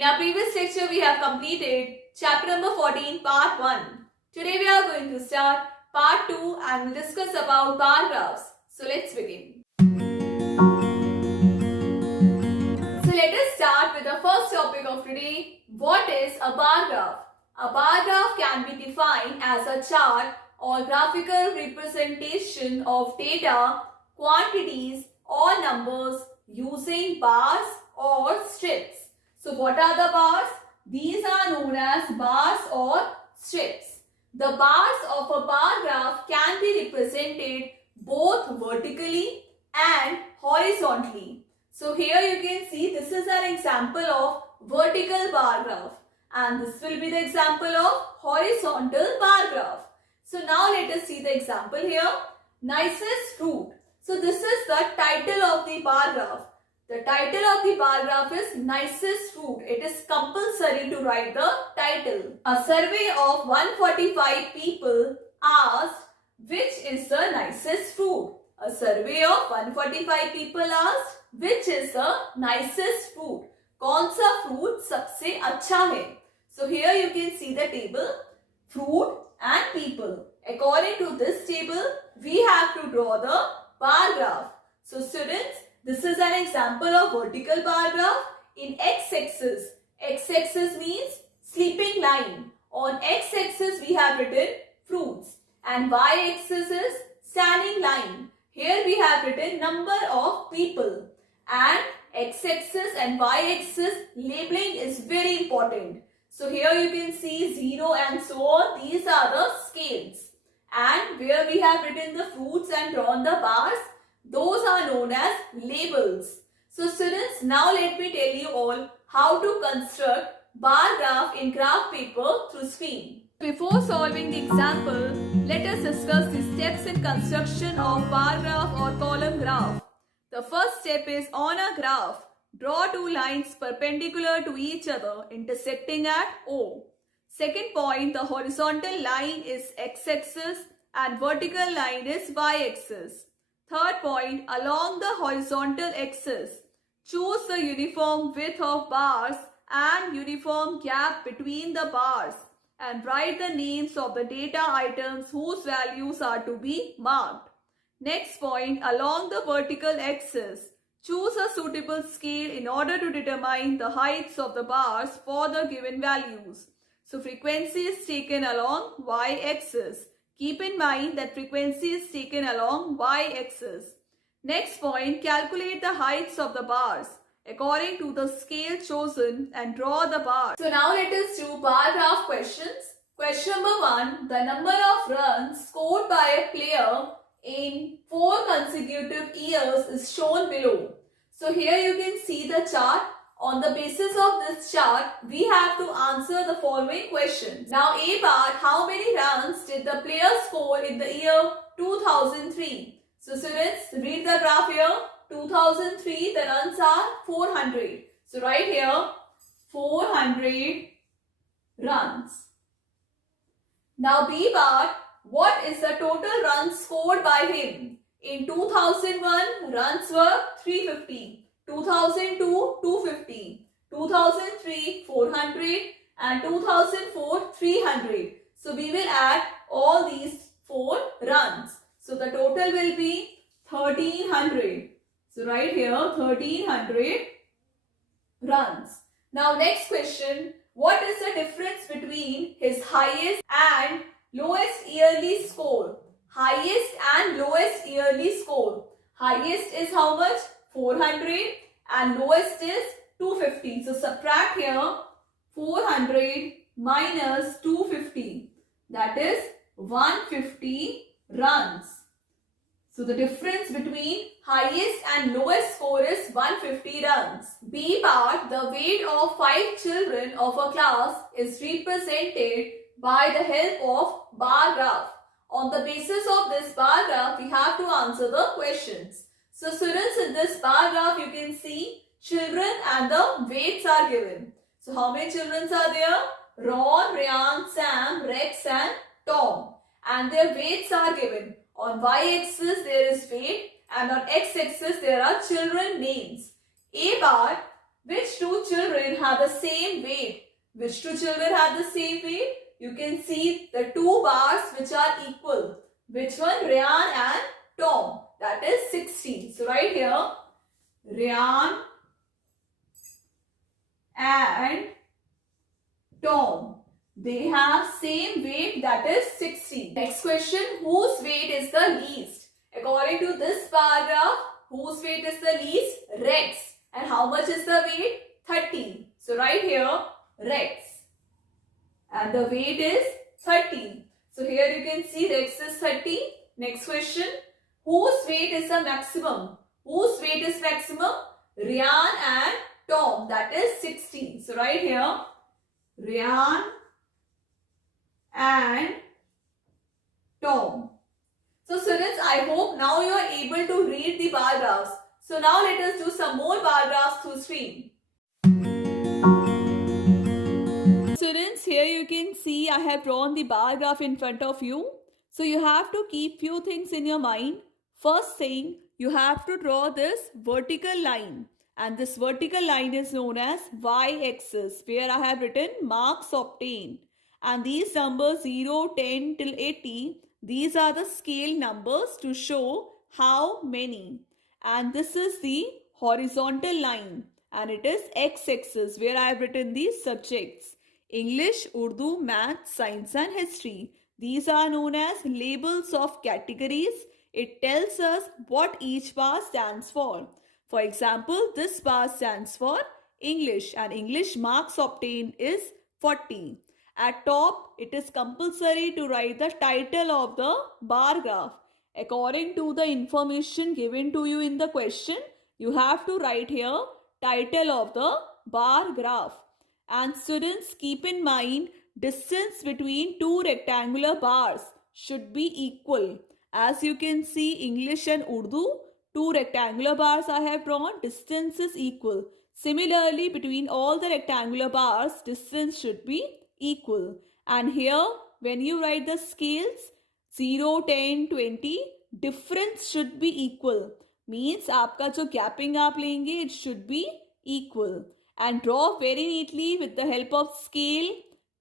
In our previous lecture, we have completed chapter number 14, part 1. Today we are going to start part 2 and we'll discuss about bar graphs. So let's begin. So let us start with the first topic of today. What is a bar graph? A bar graph can be defined as a chart or graphical representation of data, quantities or numbers using bars or strips. So what are the bars? These are known as bars or strips. The bars of a bar graph can be represented both vertically and horizontally. So here you can see this is an example of vertical bar graph and this will be the example of horizontal bar graph. So now let us see the example here. Nicest fruit. So this is the title of the bar graph. The title of the bar graph is nicest fruit. It is compulsory to write the title. A survey of 145 people asked which is the nicest fruit. A survey of 145 people asked which is the nicest fruit. कौन सा fruit सबसे अच्छा है? So here you can see the table, fruit and people. According to this table, we have to draw the bar graph. So students, this is an example of vertical bar graph in x-axis. X-axis means sleeping line. On x-axis we have written fruits and y-axis is standing line. Here we have written number of people and x-axis and y-axis labeling is very important. So here you can see 0 and so on. These are the scales. And where we have written the fruits and drawn the bars, those are known as labels. So students, now let me tell you all how to construct bar graph in graph paper through screen. Before solving the example, let us discuss the steps in construction of bar graph or column graph. The first step is on a graph, draw two lines perpendicular to each other intersecting at O. Second point, the horizontal line is x-axis and vertical line is y-axis. Third point, along the horizontal axis, choose the uniform width of bars and uniform gap between the bars and write the names of the data items whose values are to be marked. Next point, along the vertical axis, choose a suitable scale in order to determine the heights of the bars for the given values. So frequency is taken along y-axis. Keep in mind that frequency is taken along y-axis. Next point, calculate the heights of the bars according to the scale chosen and draw the bars. So now let us do bar graph questions. Question number 1. The number of runs scored by a player in 4 consecutive years is shown below. So here you can see the chart. On the basis of this chart, we have to answer the following questions. Now A part, how many runs did the player score in the year 2003? So students, read the graph here. 2003, the runs are 400. So write here 400 runs. Now B part, what is the total runs scored by him? In 2001, runs were 350. 2002, 250, 2003, 400 and 2004, 300. So we will add all these 4 runs. So the total will be 1300. So right here 1300 runs. Now next question. What is the difference between his highest and lowest yearly score? Highest and lowest yearly score. Highest is how much? 400 and lowest is 250. So subtract here 400 minus 250. That is 150 runs. So the difference between highest and lowest score is 150 runs. B part, the weight of 5 children of a class is represented by the help of bar graph. On the basis of this bar graph, we have to answer the questions. So students, in this bar graph you can see children and the weights are given. So how many children are there? Ron, Ryan, Sam, Rex and Tom. And their weights are given. On y-axis there is weight and on x-axis there are children names. A bar, which two children have the same you can see the two bars which are equal. Which one? Ryan and Tom. That is 16. So right here, Ryan and Tom. They have same weight, that is 16. Next question, whose weight is the least? According to this paragraph, whose weight is the least? Rex. And how much is the weight? 30. So right here, Rex. And the weight is 30. So here you can see Rex is 30. Next question, whose weight is the maximum? Whose weight is maximum? Ryan and Tom. That is 16. So right here, Ryan and Tom. So students, I hope now you are able to read the bar graphs. So now let us do some more bar graphs through screen. Students, here you can see I have drawn the bar graph in front of you. So you have to keep few things in your mind. First thing, you have to draw this vertical line. And this vertical line is known as y-axis, where I have written marks obtained. And these numbers 0, 10 till 80, these are the scale numbers to show how many. And this is the horizontal line. And it is x-axis, where I have written these subjects: English, Urdu, Math, Science and History. These are known as labels of categories. It tells us what each bar stands for. For example, this bar stands for English, and English marks obtained is 40. At top, it is compulsory to write the title of the bar graph. According to the information given to you in the question, you have to write here title of the bar graph. And students, keep in mind, distance between two rectangular bars should be equal. As you can see, English and Urdu, two rectangular bars I have drawn, distance is equal. Similarly, between all the rectangular bars, distance should be equal. And here, when you write the scales, 0, 10, 20, difference should be equal. Means आपका जो gapping आप लेंगे, it should be equal. And draw very neatly with the help of scale,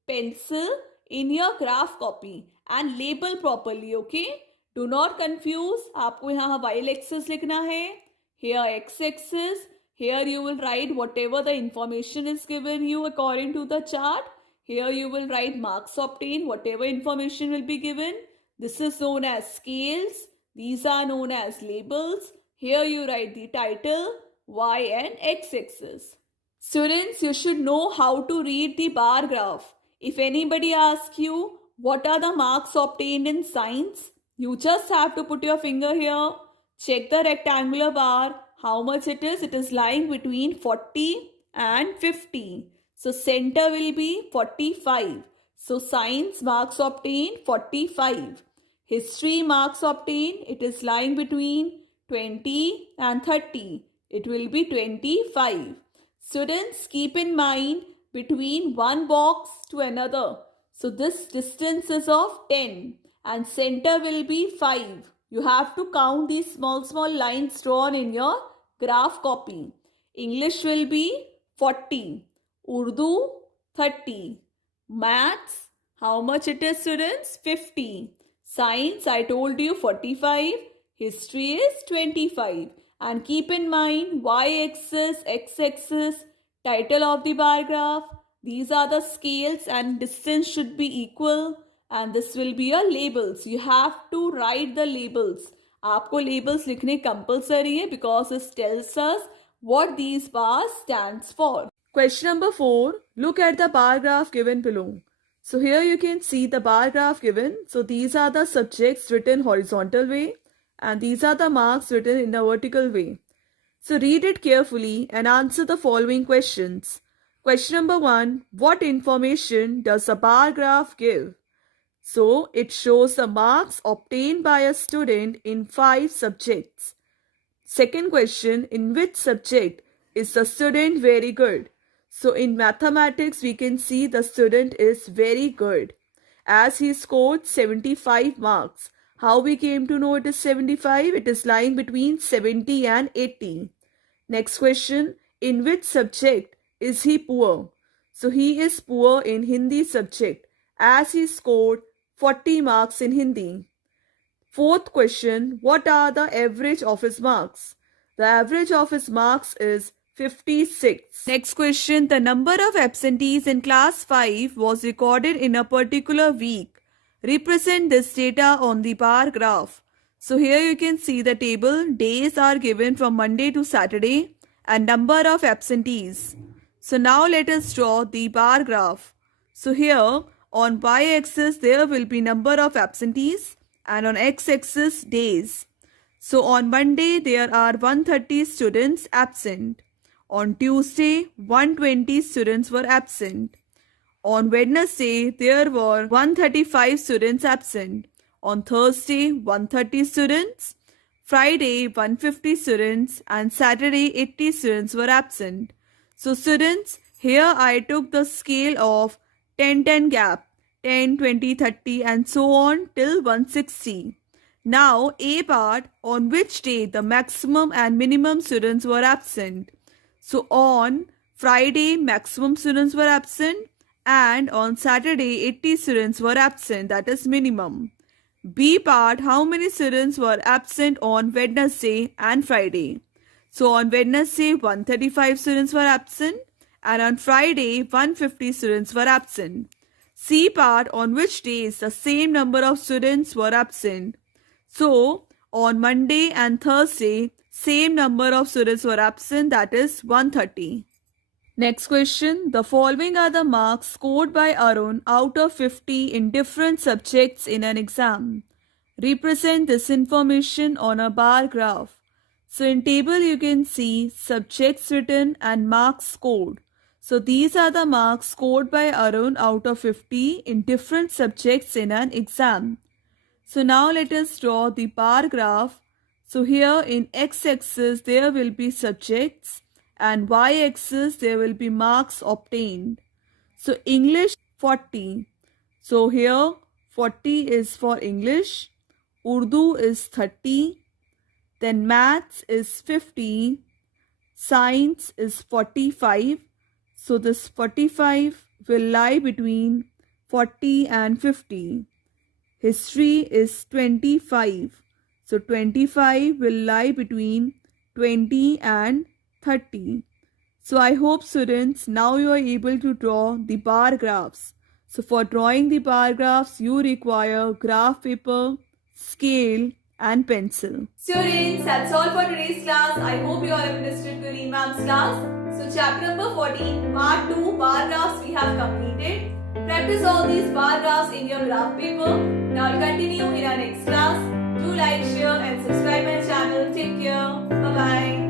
pencil in your graph copy and label properly, okay? Do not confuse. आपको यहाँ y-axis लिखना है. Here x-axis. Here you will write whatever the information is given you according to the chart. Here you will write marks obtained, whatever information will be given. This is known as scales. These are known as labels. Here you write the title, y and x-axis. Students, you should know how to read the bar graph. If anybody asks you what are the marks obtained in science, you just have to put your finger here, check the rectangular bar, how much it is. It is lying between 40 and 50. So center will be 45. So science marks obtained 45. History marks obtained, it is lying between 20 and 30. It will be 25. Students, keep in mind between one box to another. So this distance is of 10 and center will be 5. You have to count these small lines drawn in your graph copy. English will be 40. Urdu 30. Maths, how much it is, students? 50. Science, I told you 45. History is 25. And keep in mind y-axis, x-axis, title of the bar graph. These are the scales and distance should be equal. And this will be your labels. You have to write the labels. आपको labels लिखने compulsory है because it tells us what these bars stands for. Question number 4. Look at the bar graph given below. So here you can see the bar graph given. So these are the subjects written horizontal way and these are the marks written in a vertical way. So read it carefully and answer the following questions. Question number 1. What information does a bar graph give? So it shows the marks obtained by a student in 5 subjects. Second question, in which subject is the student very good? So in mathematics, we can see the student is very good as he scored 75 marks. How we came to know it is 75? It is lying between 70 and 80. Next question, in which subject is he poor? So he is poor in Hindi subject as he scored 40 marks in Hindi. Fourth question, what are the average of his marks? The average of his marks is 56. Next question, the number of absentees in class 5 was recorded in a particular week. Represent this data on the bar graph. So here you can see the table. Days are given from Monday to Saturday and number of absentees. So now let us draw the bar graph. So here on y-axis there will be number of absentees and on x-axis days. So on Monday there are 130 students absent. On Tuesday 120 students were absent. On Wednesday there were 135 students absent. On Thursday 130 students. Friday 150 students and Saturday 80 students were absent. So students, here I took the scale of 10-10 gap, 10, 20, 30 and so on till 160. Now A part, on which day the maximum and minimum students were absent. So on Friday maximum students were absent and on Saturday 80 students were absent, that is minimum. B part, how many students were absent on Wednesday and Friday. So on Wednesday 135 students were absent and on Friday 150 students were absent. C part, on which days the same number of students were absent. So on Monday and Thursday same number of students were absent, that is 130. Next question, the following are the marks scored by Arun out of 50 in different subjects in an exam. Represent this information on a bar graph. So in table you can see subjects written and marks scored. So these are the marks scored by Arun out of 50 in different subjects in an exam. So now let us draw the bar graph. So here in x-axis there will be subjects and y-axis there will be marks obtained. So English 40. So here 40 is for English, Urdu is 30, then maths is 50, science is 45. So this 45 will lie between 40 and 50. History is 25. So 25 will lie between 20 and 30. So I hope students now you are able to draw the bar graphs. So for drawing the bar graphs you require graph paper, scale and pencil. Students, that's all for today's class. I hope you all have understood the ma'am's class. So chapter number 14, part 2, bar graphs we have completed. Practice all these bar graphs in your graph paper. Now we'll continue in our next class. Do like, share and subscribe my channel. Take care. Bye-bye.